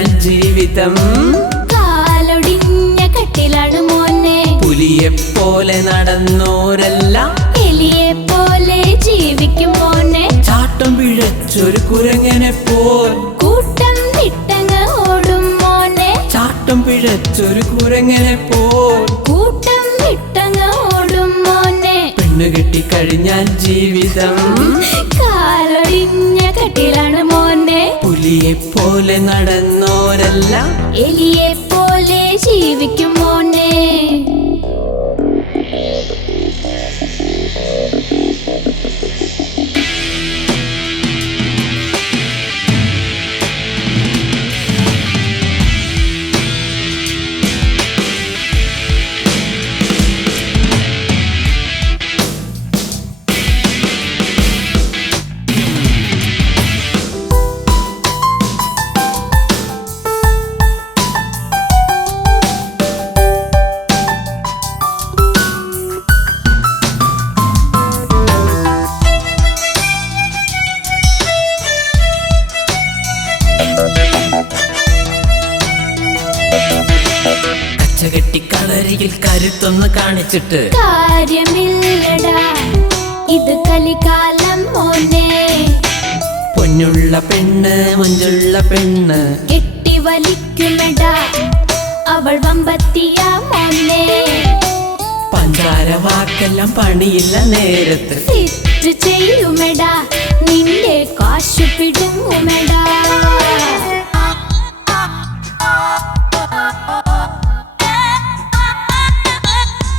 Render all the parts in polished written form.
കഴിഞ്ഞാൽ ജീവിതം കാലൊടിഞ്ഞ കട്ടിലാണ് മോനെ. പുലിയെപ്പോലെ നടന്നോരെല്ലാം എലിയെപ്പോലെ ജീവിക്കും മോനെ. ചാട്ടം പിഴച്ചൊരു കുരങ്ങനെ പോൽ കൂട്ടം വിട്ടങ്ങ് ഓടും മോനെ. ചാട്ടം പിഴച്ചൊരു കുരങ്ങനെ പോൽ കൂട്ടം വിട്ടങ്ങ് ഓടും മോനെ. പെണ്ണു കെട്ടിക്കഴിഞ്ഞാൽ ജീവിതം കാലൊടിഞ്ഞ കട്ടിലാണ് മോനെ. പുലിയെപ്പോലെ നടന്നോരെല്ലാം എലിയെപ്പോലെ ജീവിക്കും മോനെ. കച്ചകെട്ടിക്കളരിയിൽ കരുത്തൊന്ന് കാണിച്ചിട്ട് കാര്യമില്ലടാ, ഇത് കലികാലം മോനെ. പൊന്നുള്ള പെണ്ണ് മഞ്ചുള്ള പെണ്ണ് കെട്ടി വലിക്കുമെടാ, അവൾ വമ്പത്തിയ മോനെ. പഞ്ചാര വാക്കെല്ലാം പണിയില്ല നേരത്ത് തെറ്റ് ചെയ്യുമെടാ, നിന്റെ കാശു പിടുങ്ങുമെടാ.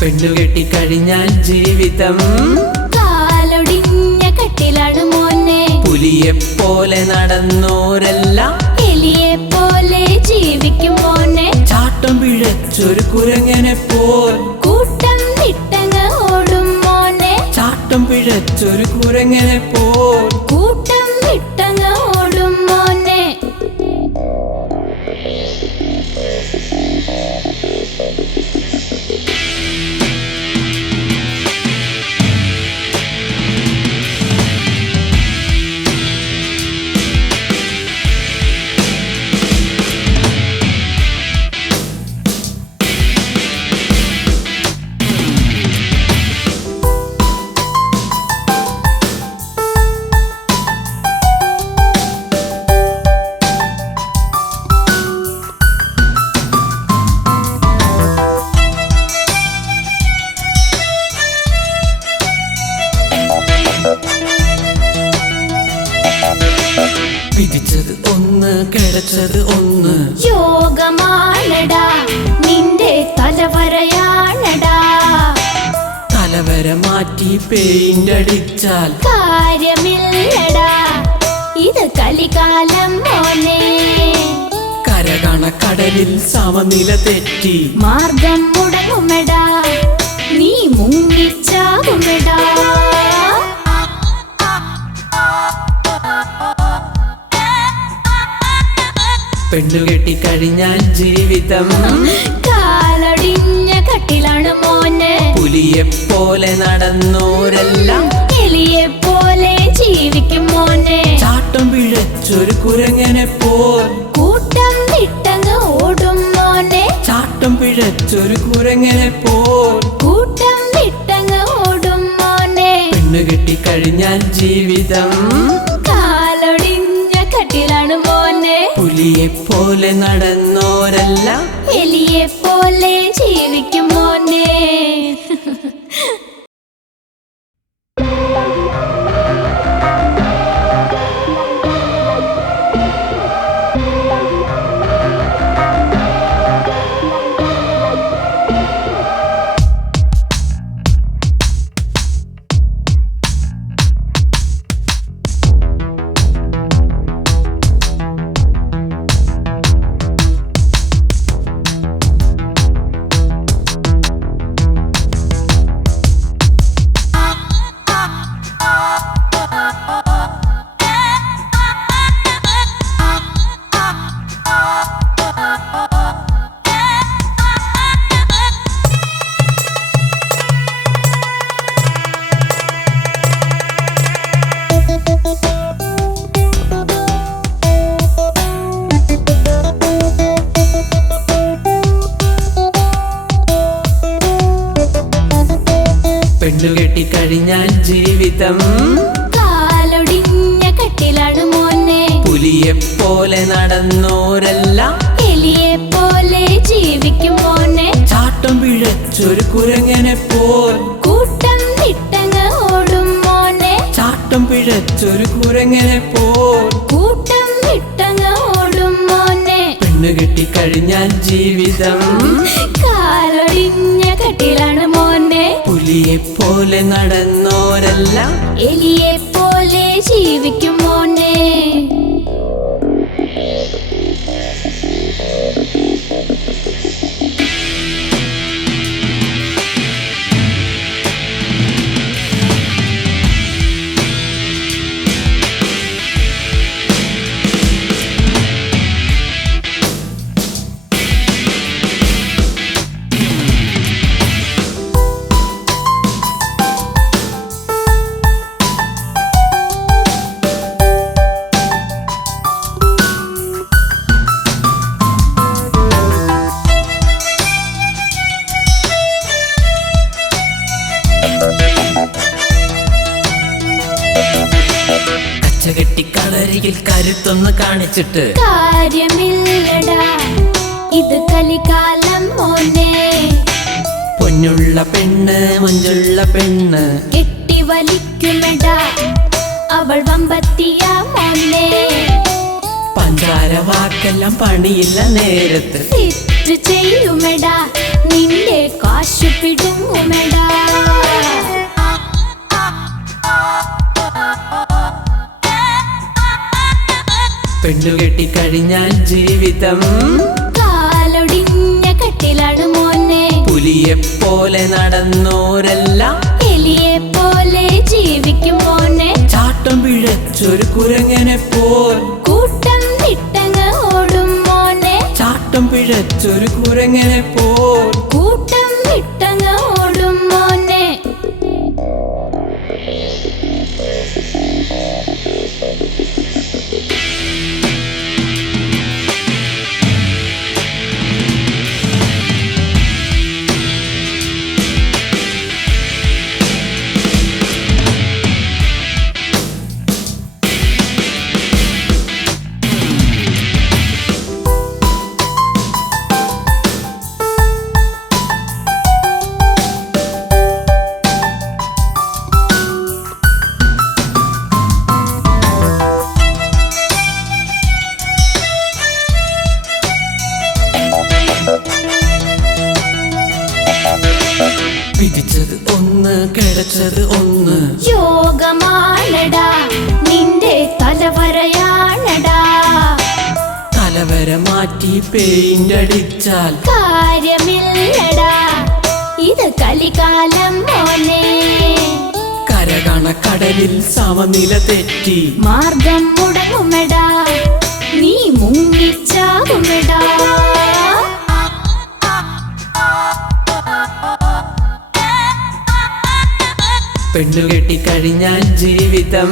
പെണ്ണു കെട്ടിക്കഴിഞ്ഞാൽ ജീവിതം കാലൊടിഞ്ഞ കട്ടിലാണ് മോനെ. പുലിയെപ്പോലെ നടന്നോരെല്ലാം എലിയെപ്പോലെ ജീവിക്കും മോനെ. ചാട്ടം പിഴച്ചൊരു കുരങ്ങനെ പോൽ കൂട്ടം വിട്ടങ്ങ് ഓടും മോനെ. ചാട്ടം പിഴച്ചൊരു കുരങ്ങനെ പോൽ കൂട്ടം വിട്ടങ്ങ് ഓടും മോനെ. പിടിച്ചത് ഒന്ന് കിടച്ചത് ഒന്ന് യോഗമാണടാ, നിന്റെ തലവരയാണടാ. തലവര മാറ്റി പെയിന്റ് അടിച്ചാൽ കാര്യമില്ലടാ, ഇത് കലികാലം മോനെ. കരകണക്കടലിൽ സമനില തെറ്റി മാർഗം മുടങ്ങുമെടാ, നീ മുങ്ങിച്ചാകുമെടാ. പെണ്ണു കെട്ടിക്കഴിഞ്ഞാൽ ജീവിതം കാലൊടിഞ്ഞ കട്ടിലാണ് മോനെ. പുലിയെപ്പോലെ നടന്നോരെല്ലാം എലിയെപ്പോലെ ജീവിക്കും മോനെ. ചാട്ടം പിഴച്ചൊരു കുരങ്ങനെ പോൽ കൂട്ടം വിട്ടങ്ങ് ഓടും മോനെ. ചാട്ടം പിഴച്ചൊരു കുരങ്ങനെ പോൽ കൂട്ടം വിട്ടങ്ങ് ഓടും മോനെ. പെണ്ണു കെട്ടിക്കഴിഞ്ഞാൽ ജീവിതം കാലൊടിഞ്ഞ കട്ടിലാണ് മോനെ. പുലിയെപ്പോലെ നടന്നോരെല്ലാം എലിയെപ്പോലെ ജീവിക്കും മോനെ. കഴിഞ്ഞാൽ ജീവിതം കാലൊടിഞ്ഞ കട്ടിലാണ് മോനെ. പുലിയെപ്പോലെ നടന്നോരെല്ലാം എലിയെ പോലെ ജീവിക്കും മോനെ. ചാട്ടം പിഴച്ചൊരു കുരങ്ങനെ പോൽ കൂട്ടം വിട്ടങ്ങ് ഓടും മോനെ. ചാട്ടം പിഴച്ചൊരു കുരങ്ങനെ പോൽ കൂട്ടം വിട്ടങ്ങ് ഓടും മോനെ. പെണ്ണു കെട്ടിക്കഴിഞ്ഞാൽ ജീവിതം കാലൊടിഞ്ഞ കട്ടിലാണ് മോനെ. പുലിയെപ്പോലെ നടന്നോരെല്ലാം എലിയെ പോലെ ജീവിക്കും മോനെ. കച്ചകെട്ടിക്കളരിയിൽ കരുത്തൊന്ന് കാണിച്ചിട്ട് കാര്യമില്ലടാ, ഇത് കലികാലം മോനെ. പൊന്നുള്ള പെണ്ണ് മഞ്ചുള്ള പെണ്ണ് കെട്ടി വലിക്കുമെടാ, അവൾ വമ്പത്തിയ മോനെ. പഞ്ചാര വാക്കെല്ലാം പണിയില്ല നേരത്ത് തെറ്റ് ചെയ്യുമെടാ, നിന്റെ കാശു പിടുങ്ങുമെടാ. പെണ്ണു കെട്ടിക്കഴിഞ്ഞാൽ ജീവിതം കാലൊടിഞ്ഞ കട്ടിലാണ് മോനെ. പുലിയെപ്പോലെ നടന്നോരെല്ലാം എലിയെ പോലെ ജീവിക്കും മോനെ. ചാട്ടം പിഴച്ചൊരു കുരങ്ങനെ പോൽ കൂട്ടം വിട്ടങ്ങ് ഓടും മോനെ. ചാട്ടം പിഴച്ചൊരു കുരങ്ങനെ പോൽ കൂട്ടം വിട്ടങ്ങ് ഓടും മോനെ. പിടിച്ചത് ഒന്ന് കിടച്ചത് ഒന്ന് യോഗമാണടാ, നിന്റെ തലവരയാണടാ. തലവര മാറ്റി പെയിന്റ് അടിച്ചാൽ കാര്യമില്ലടാ, ഇത് കലികാലം മോനെ. കരകണക്കടലിൽ സമനില തെറ്റി മാർഗം മുടങ്ങുമെടാ, നീ മുങ്ങിച്ചാകുമെടാ. പെണ്ണു കെട്ടിക്കഴിഞ്ഞാൽ ജീവിതം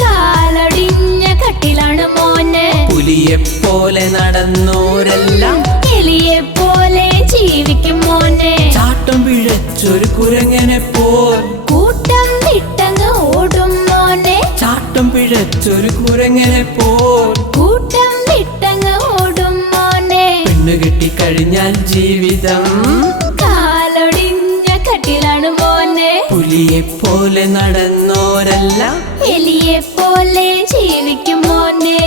കാലൊടിഞ്ഞ കട്ടിലാണ് മോനെ. പുലിയെപ്പോലെ നടന്നോരെല്ലാം എലിയെ പോലെ ജീവിക്കും മോനെ. ചാട്ടം പിഴച്ചൊരു കുരങ്ങനെ പോൽ കൂട്ടം വിട്ടങ്ങ് ഓടും മോനെ. ചാട്ടം പിഴച്ചൊരു കുരങ്ങനെ പോൽ കൂട്ടം വിട്ടങ്ങ് ഓടും മോനെ. പെണ്ണു കെട്ടിക്കഴിഞ്ഞാൽ ജീവിതം കാലൊടിഞ്ഞ കട്ടിലാണ് മോനെ. പുലിയെപ്പോലെ നടന്നോരെല്ലാം എലിയെ പോലെ ജീവിക്കും മോനെ.